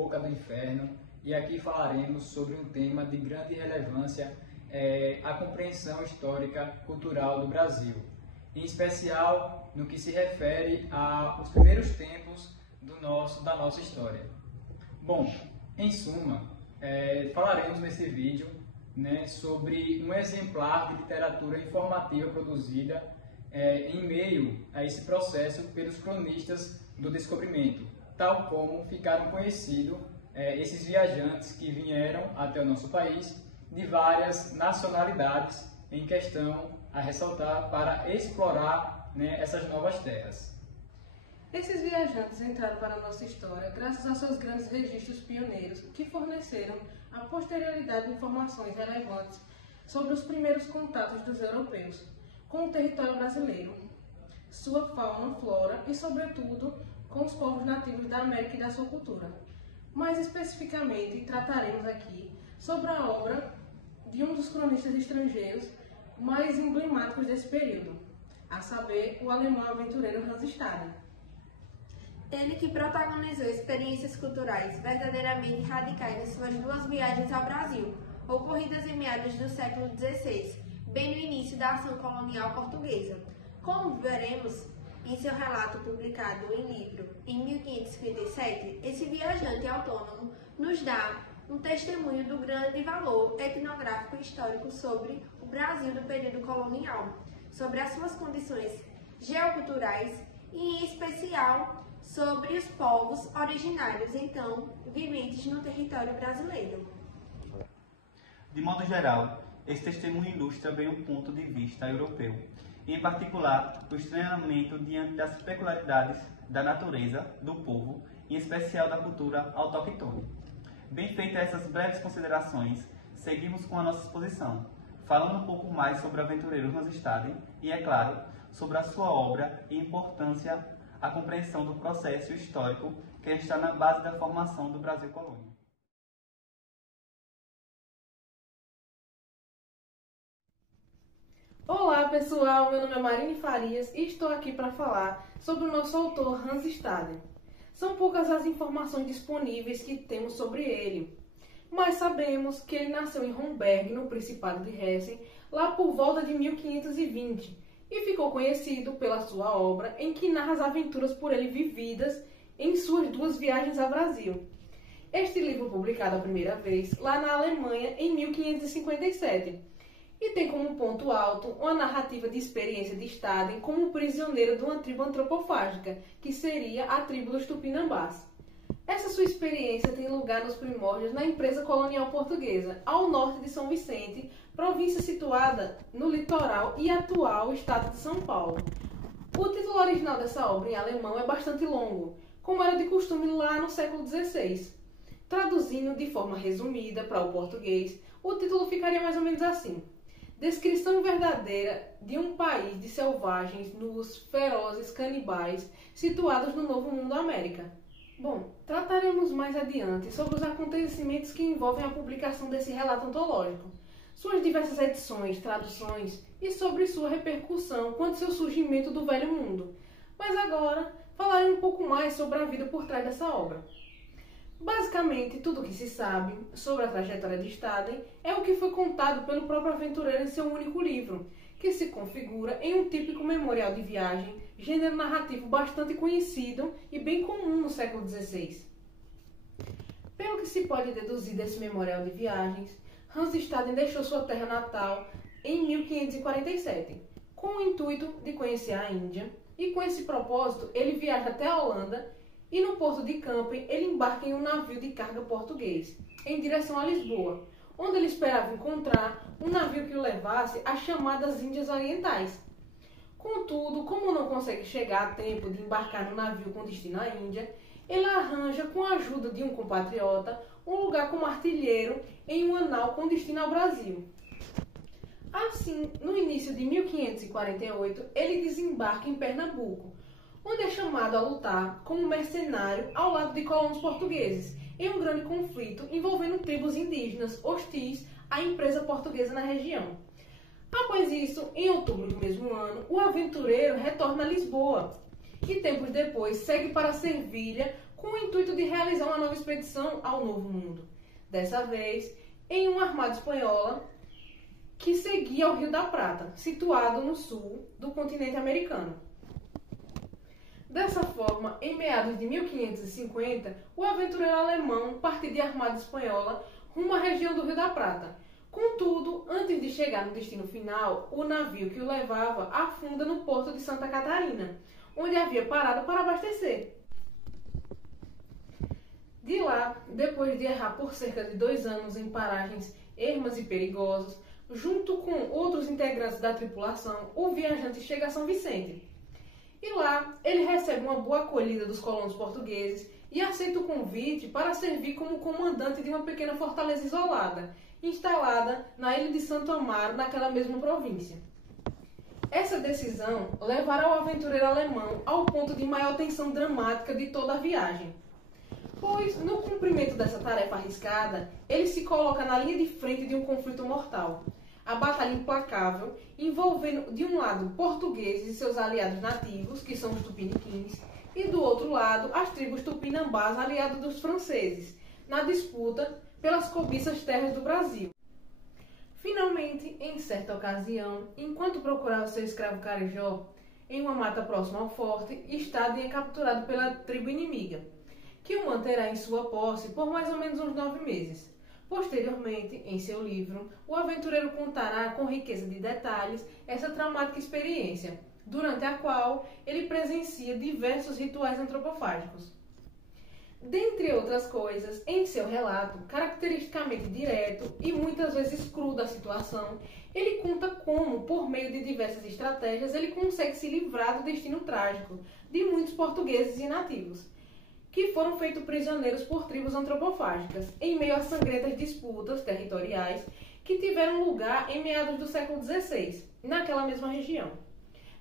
Boca do Inferno, e aqui falaremos sobre um tema de grande relevância, a compreensão histórica cultural do Brasil, em especial no que se refere aos primeiros tempos da nossa história. Bom, em suma, falaremos nesse vídeo, sobre um exemplar de literatura informativa produzida em meio a esse processo pelos cronistas do descobrimento, tal como ficaram conhecidos esses viajantes que vieram até o nosso país de várias nacionalidades em questão a ressaltar para explorar essas novas terras. Esses viajantes entraram para a nossa história graças aos seus grandes registros pioneiros que forneceram à posterioridade informações relevantes sobre os primeiros contatos dos europeus com o território brasileiro, sua fauna, flora e, sobretudo, com os povos nativos da América e da sua cultura. Mais especificamente, trataremos aqui sobre a obra de um dos cronistas estrangeiros mais emblemáticos desse período, a saber, o alemão aventureiro Hans Staden. Ele que protagonizou experiências culturais verdadeiramente radicais em suas duas viagens ao Brasil, ocorridas em meados do século XVI, bem no início da ação colonial portuguesa. Como veremos em seu relato publicado em livro em 1557, esse viajante autônomo nos dá um testemunho do grande valor etnográfico e histórico sobre o Brasil do período colonial, sobre as suas condições geoculturais e, em especial, sobre os povos originários, então, viventes no território brasileiro. De modo geral, esse testemunho ilustra bem o ponto de vista europeu, e, em particular, o estranhamento diante das peculiaridades da natureza, do povo, em especial da cultura autóctone. Bem feitas essas breves considerações, seguimos com a nossa exposição, falando um pouco mais sobre o aventureiro Hans Staden e, é claro, sobre a sua obra e importância à compreensão do processo histórico que está na base da formação do Brasil colônia. Olá pessoal, meu nome é Marine Farias e estou aqui para falar sobre o nosso autor Hans Staden. São poucas as informações disponíveis que temos sobre ele, mas sabemos que ele nasceu em Romberg, no Principado de Hessen, lá por volta de 1520, e ficou conhecido pela sua obra em que narra as aventuras por ele vividas em suas duas viagens ao Brasil. Este livro publicado a primeira vez lá na Alemanha em 1557, e tem como ponto alto uma narrativa de experiência de Staden como prisioneiro de uma tribo antropofágica, que seria a tribo dos Tupinambás. Essa sua experiência tem lugar nos primórdios na empresa colonial portuguesa, ao norte de São Vicente, província situada no litoral e atual estado de São Paulo. O título original dessa obra em alemão é bastante longo, como era de costume lá no século XVI. Traduzindo de forma resumida para o português, o título ficaria mais ou menos assim: Descrição verdadeira de um país de selvagens, nus, ferozes, canibais, situados no Novo Mundo América. Bom, trataremos mais adiante sobre os acontecimentos que envolvem a publicação desse relato antológico, suas diversas edições, traduções e sobre sua repercussão quanto seu surgimento do Velho Mundo. Mas agora falarei um pouco mais sobre a vida por trás dessa obra. Basicamente, tudo o que se sabe sobre a trajetória de Staden é o que foi contado pelo próprio aventureiro em seu único livro, que se configura em um típico memorial de viagem, gênero narrativo bastante conhecido e bem comum no século XVI. Pelo que se pode deduzir desse memorial de viagens, Hans Staden deixou sua terra natal em 1547, com o intuito de conhecer a Índia, e com esse propósito ele viaja até a Holanda e no porto de Kampen ele embarca em um navio de carga português, em direção a Lisboa, onde ele esperava encontrar um navio que o levasse às chamadas Índias Orientais. Contudo, como não consegue chegar a tempo de embarcar no navio com destino à Índia, ele arranja, com a ajuda de um compatriota, um lugar como artilheiro em uma nau com destino ao Brasil. Assim, no início de 1548, ele desembarca em Pernambuco, onde é chamado a lutar como mercenário ao lado de colonos portugueses, em um grande conflito envolvendo tribos indígenas hostis à empresa portuguesa na região. Após isso, em outubro do mesmo ano, o aventureiro retorna a Lisboa e tempos depois segue para Servilha com o intuito de realizar uma nova expedição ao Novo Mundo, dessa vez em uma armada espanhola que seguia o Rio da Prata, situado no sul do continente americano. Dessa forma, em meados de 1550, o aventureiro alemão partiu de armada espanhola rumo à região do Rio da Prata. Contudo, antes de chegar no destino final, o navio que o levava afunda no porto de Santa Catarina, onde havia parado para abastecer. De lá, depois de errar por cerca de 2 anos em paragens ermas e perigosas, junto com outros integrantes da tripulação, o viajante chega a São Vicente. E lá, ele recebe uma boa acolhida dos colonos portugueses e aceita o convite para servir como comandante de uma pequena fortaleza isolada, instalada na ilha de Santo Amaro, naquela mesma província. Essa decisão levará o aventureiro alemão ao ponto de maior tensão dramática de toda a viagem, pois, no cumprimento dessa tarefa arriscada, ele se coloca na linha de frente de um conflito mortal. A batalha implacável, envolvendo de um lado portugueses e seus aliados nativos, que são os tupiniquins, e do outro lado as tribos tupinambás aliadas dos franceses, na disputa pelas cobiças terras do Brasil. Finalmente, em certa ocasião, enquanto procurava seu escravo Carijó, em uma mata próxima ao forte, Estado é capturado pela tribo inimiga, que o manterá em sua posse por mais ou menos uns 9 meses. Posteriormente, em seu livro, o aventureiro contará com riqueza de detalhes essa traumática experiência, durante a qual ele presencia diversos rituais antropofágicos. Dentre outras coisas, em seu relato, caracteristicamente direto e muitas vezes cru da situação, ele conta como, por meio de diversas estratégias, ele consegue se livrar do destino trágico de muitos portugueses e nativos, que foram feitos prisioneiros por tribos antropofágicas, em meio a sangrentas disputas territoriais que tiveram lugar em meados do século XVI, naquela mesma região.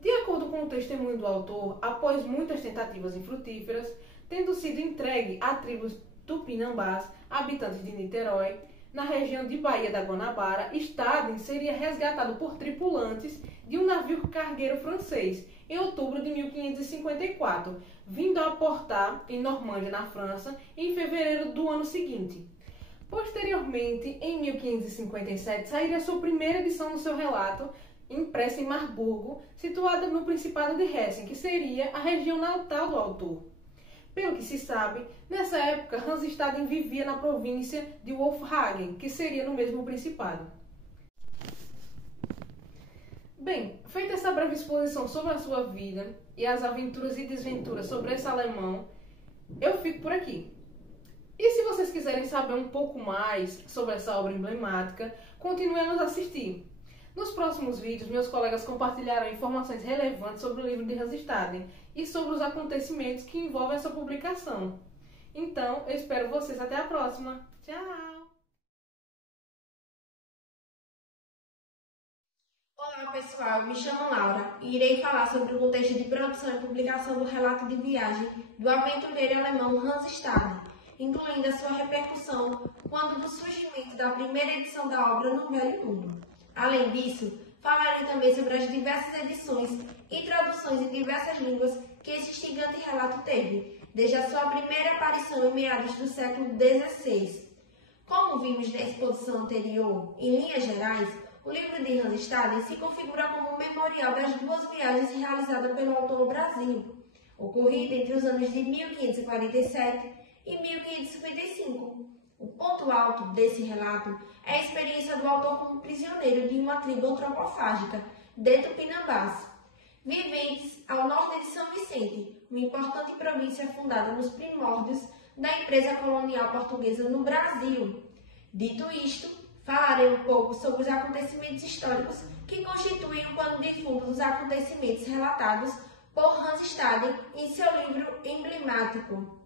De acordo com o testemunho do autor, após muitas tentativas infrutíferas, tendo sido entregue a tribos tupinambás, habitantes de Niterói, na região de Baía da Guanabara, Staden seria resgatado por tripulantes de um navio cargueiro francês, em outubro de 1554, vindo a aportar em Normândia, na França, em fevereiro do ano seguinte. Posteriormente, em 1557, sairia sua primeira edição do seu relato, impressa em Marburgo, situada no Principado de Hessen, que seria a região natal do autor. Pelo que se sabe, nessa época Hans Staden vivia na província de Wolfhagen, que seria no mesmo Principado. Bem, feita essa breve exposição sobre a sua vida e as aventuras e desventuras sobre esse alemão, eu fico por aqui. E se vocês quiserem saber um pouco mais sobre essa obra emblemática, continuem a nos assistir. Nos próximos vídeos, meus colegas compartilharão informações relevantes sobre o livro de Hans Staden e sobre os acontecimentos que envolvem essa publicação. Então, eu espero vocês até a próxima. Tchau! Olá pessoal, me chamo Laura e irei falar sobre o contexto de produção e publicação do relato de viagem do aventureiro alemão Hans Staden, incluindo a sua repercussão quando do surgimento da primeira edição da obra no Velho Mundo. Além disso, falarei também sobre as diversas edições e traduções em diversas línguas que esse instigante relato teve, desde a sua primeira aparição em meados do século XVI. Como vimos na exposição anterior, em linhas gerais, o livro de Hans Staden se configura como um memorial das 2 viagens realizadas pelo autor ao Brasil, ocorrida entre os anos de 1547 e 1555. O ponto alto desse relato é a experiência do autor como prisioneiro de uma tribo antropofágica de Tupinambás, viventes ao norte de São Vicente, uma importante província fundada nos primórdios da empresa colonial portuguesa no Brasil. Dito isto, falarei um pouco sobre os acontecimentos históricos que constituem o pano de fundo dos acontecimentos relatados por Hans Staden em seu livro emblemático.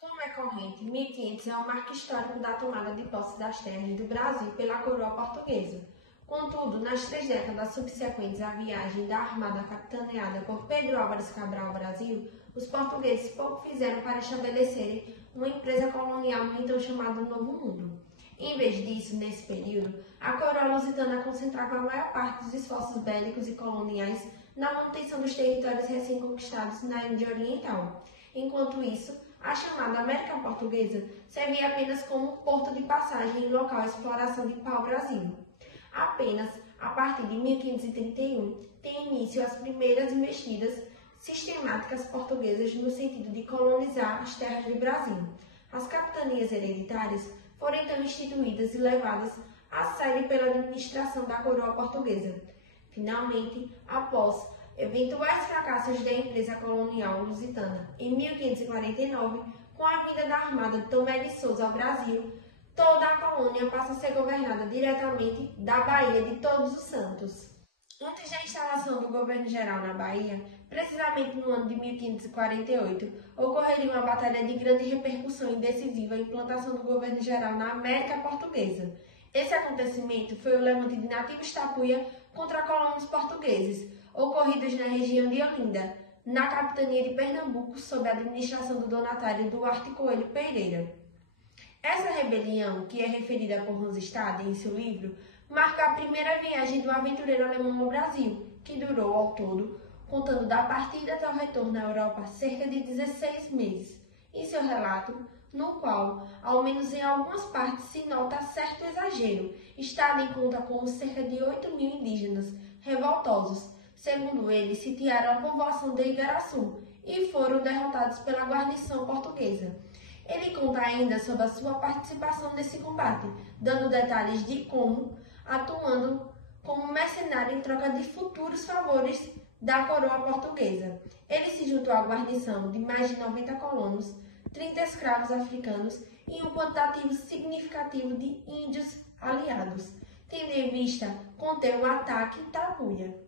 Como é corrente, 1500 é um marco histórico da tomada de posse das terras do Brasil pela coroa portuguesa. Contudo, nas 3 décadas subsequentes à viagem da armada capitaneada por Pedro Álvares Cabral ao Brasil, os portugueses pouco fizeram para estabelecerem uma empresa colonial no então chamado Novo Mundo. Em vez disso, nesse período, a coroa lusitana concentrava a maior parte dos esforços bélicos e coloniais na manutenção dos territórios recém-conquistados na Índia Oriental. Enquanto isso, A chamada América Portuguesa servia apenas como porto de passagem em local de exploração de pau-brasil. Apenas a partir de 1531 tem início as primeiras investidas sistemáticas portuguesas no sentido de colonizar as terras do Brasil. As capitanias hereditárias foram então instituídas e levadas a sério pela administração da coroa portuguesa. Finalmente, após eventuais fracassos da empresa colonial lusitana em 1549, com a vinda da armada de Tomé de Souza ao Brasil, toda a colônia passa a ser governada diretamente da Baía de Todos os Santos. Antes da instalação do governo geral na Bahia, precisamente no ano de 1548, ocorreria uma batalha de grande repercussão e decisiva a implantação do governo geral na América Portuguesa. Esse acontecimento foi o levante de nativos tapuia contra colonos portugueses, ocorridos na região de Olinda, na capitania de Pernambuco, sob a administração do donatário Duarte Coelho Pereira. Essa rebelião, que é referida por Hans Staden em seu livro, marca a primeira viagem do aventureiro alemão ao Brasil, que durou ao todo, contando da partida até o retorno à Europa, cerca de 16 meses. Em seu relato, no qual, ao menos em algumas partes, se nota certo exagero, Staden conta como cerca de 8.000 indígenas revoltosos, segundo ele, sitiaram a povoação de Igaraçu e foram derrotados pela guarnição portuguesa. Ele conta ainda sobre a sua participação nesse combate, dando detalhes de como, atuando como mercenário em troca de futuros favores da coroa portuguesa. Ele se juntou à guarnição de mais de 90 colonos, 30 escravos africanos e um quantitativo significativo de índios aliados, tendo em vista conter um ataque tapuia.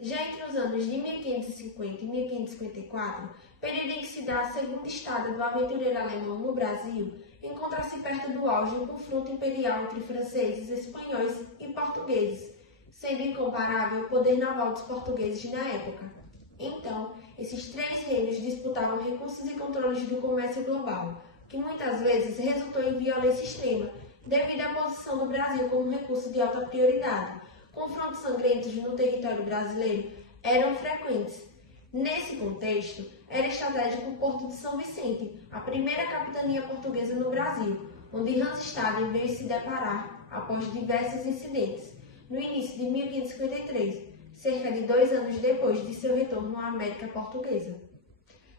Já entre os anos de 1550 e 1554, período em que se dá a segunda estada do aventureiro alemão no Brasil, encontra-se perto do auge do confronto imperial entre franceses, espanhóis e portugueses, sendo incomparável o poder naval dos portugueses na época. Então, esses três reinos disputavam recursos e controles do comércio global, que muitas vezes resultou em violência extrema, devido à posição do Brasil como recurso de alta prioridade. Confrontos sangrentos no território brasileiro eram frequentes. Nesse contexto, era estratégico o Porto de São Vicente, a primeira capitania portuguesa no Brasil, onde Hans Staden veio se deparar após diversos incidentes, no início de 1553, cerca de 2 anos depois de seu retorno à América Portuguesa.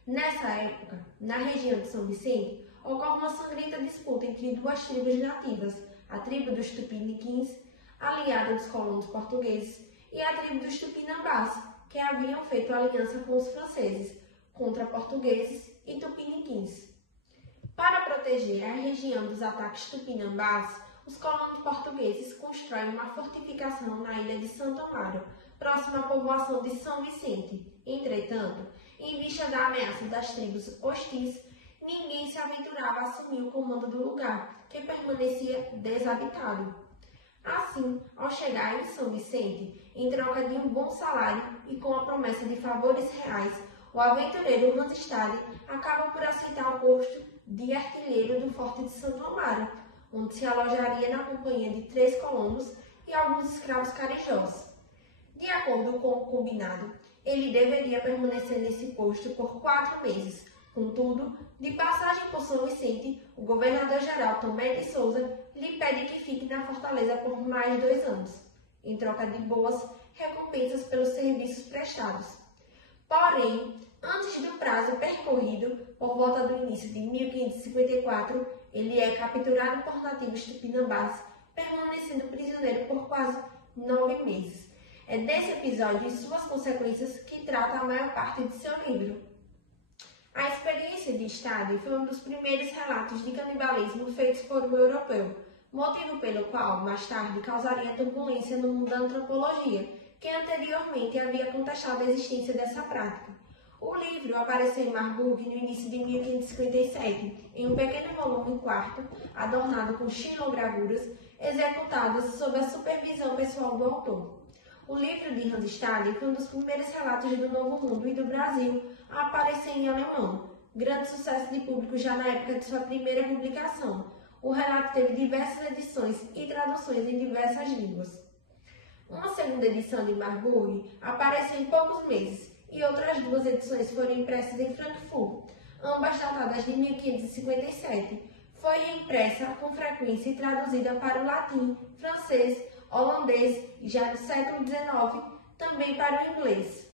Nessa época, na região de São Vicente, ocorre uma sangrenta disputa entre duas tribos nativas, a tribo dos Tupiniquins, aliada dos colonos portugueses, e a tribo dos Tupinambás, que haviam feito aliança com os franceses, contra portugueses e tupiniquins. Para proteger a região dos ataques tupinambás, os colonos portugueses constroem uma fortificação na ilha de Santo Amaro, próxima à povoação de São Vicente. Entretanto, em vista da ameaça das tribos hostis, ninguém se aventurava a assumir o comando do lugar, que permanecia desabitado. Assim, ao chegar em São Vicente, em troca de um bom salário e com a promessa de favores reais, o aventureiro Hans Staden acaba por aceitar o posto de artilheiro do Forte de Santo Amaro, onde se alojaria na companhia de 3 colonos e alguns escravos carijós. De acordo com o combinado, ele deveria permanecer nesse posto por 4 meses. Contudo, de passagem por São Vicente, o governador-geral Tomé de Souza lhe pede que fique na fortaleza por mais 2 anos, em troca de boas recompensas pelos serviços prestados. Porém, antes do prazo percorrido, por volta do início de 1554, ele é capturado por nativos tupinambás, permanecendo prisioneiro por quase 9 meses. É desse episódio e suas consequências que trata a maior parte de seu livro. A experiência de Staden foi um dos primeiros relatos de canibalismo feitos por um europeu, motivo pelo qual, mais tarde, causaria turbulência no mundo da antropologia, que anteriormente havia contestado a existência dessa prática. O livro apareceu em Marburg no início de 1557, em um pequeno volume em quarto, adornado com xilogravuras, executadas sob a supervisão pessoal do autor. O livro de Hans Staden foi um dos primeiros relatos do Novo Mundo e do Brasil a aparecer em alemão, grande sucesso de público já na época de sua primeira publicação. O relato teve diversas edições e traduções em diversas línguas. Uma segunda edição de Marburg apareceu em poucos meses e outras 2 edições foram impressas em Frankfurt. ambas datadas de 1557. Foi impressa com frequência e traduzida para o latim, francês, holandês e já no século XIX também para o inglês.